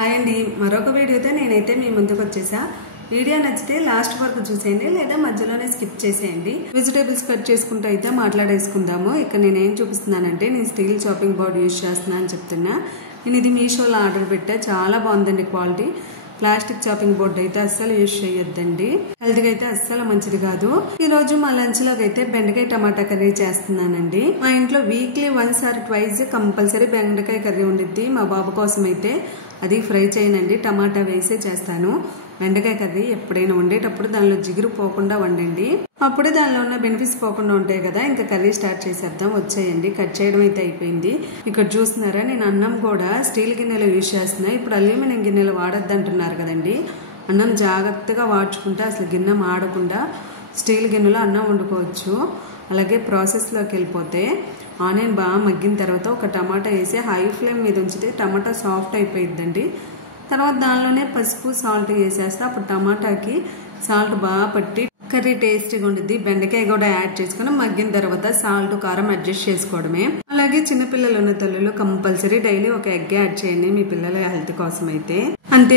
Hi అండి, మరొక వీడియోతో నేనైతే మీ ముందుకు వచ్చేసా. వీడియో నచ్చితే లాస్ట్ వరకు చూసేయండి, లేదా మధ్యలోనే స్కిప్ చేసేయండి. వెజిటేబుల్స్ కట్ చేసుకుంటూ అయితే మాట్లాడేసుకుందాము. ఇక్కడ నేనేం చూపిస్తున్నానంటే, నేను స్టీల్ చాపింగ్ బోర్డ్ యూజ్ చేస్తున్నా అని చెప్తున్నా. నేను ఇది మీషోలో ఆర్డర్ పెట్టా, చాలా బాగుందండి క్వాలిటీ. ప్లాస్టిక్ చాపింగ్ బోర్డ్ అయితే అస్సలు యూజ్ చేయొద్దండి, హెల్త్ కి అయితే అస్సలు మంచిది కాదు. ఈ రోజు మా లంచ్ లోకి అయితే బెండకాయ టమాటా కర్రీ చేస్తున్నానండి. మా ఇంట్లో weekly once or twice compulsory బెండకాయ కర్రీ ఉండిద్ది. మా బాబు కోసం అయితే అది ఫ్రై చేయనండి, టమాటా వేసే చేస్తాను. బెండకాయ కర్రీ ఎప్పుడైనా వండేటప్పుడు దానిలో జిగురు పోకుండా వండండి, అప్పుడే దానిలో ఉన్న బెనిఫిట్స్ పోకుండా ఉంటాయి కదా. ఇంకా కర్రీ స్టార్ట్ చేసేద్దాం, వచ్చేయండి. కట్ చేయడం అయితే అయిపోయింది. ఇక్కడ చూస్తున్నారా, నేను అన్నం కూడా స్టీల్ గిన్నెలో యూజ్ చేస్తున్నా. ఇప్పుడు అల్యూమినియం గిన్నెలు వాడద్దు అంటున్నారు కదండి. అన్నం జాగ్రత్తగా వాడ్చుకుంటే అసలు గిన్నె మాడకుండా స్టీల్ గిన్నెలో అన్నం వండుకోవచ్చు. అలాగే ప్రాసెస్లోకి వెళ్ళిపోతే, ఆనియన్ బాగా మగ్గిన తర్వాత ఒక టమాటా వేసి హై ఫ్లేమ్ మీద ఉంచితే టమాటా సాఫ్ట్ అయిపోయిద్దండి. తర్వాత దానిలోనే పసుపు సాల్ట్ వేసేస్తే అప్పుడు టమాటాకి సాల్ట్ బాగా పట్టి కర్రీ టేస్టీగా ఉండిద్ది. బెండకాయ కూడా యాడ్ చేసుకుని మగ్గిన తర్వాత సాల్ట్ కారం అడ్జస్ట్ చేసుకోవడమే. అలాగే చిన్నపిల్లలు ఉన్న తల్లులు కంపల్సరీ డైలీ ఒక ఎగ్ యాడ్ చేయండి మీ పిల్లల హెల్త్ కోసం అయితే. అంతే.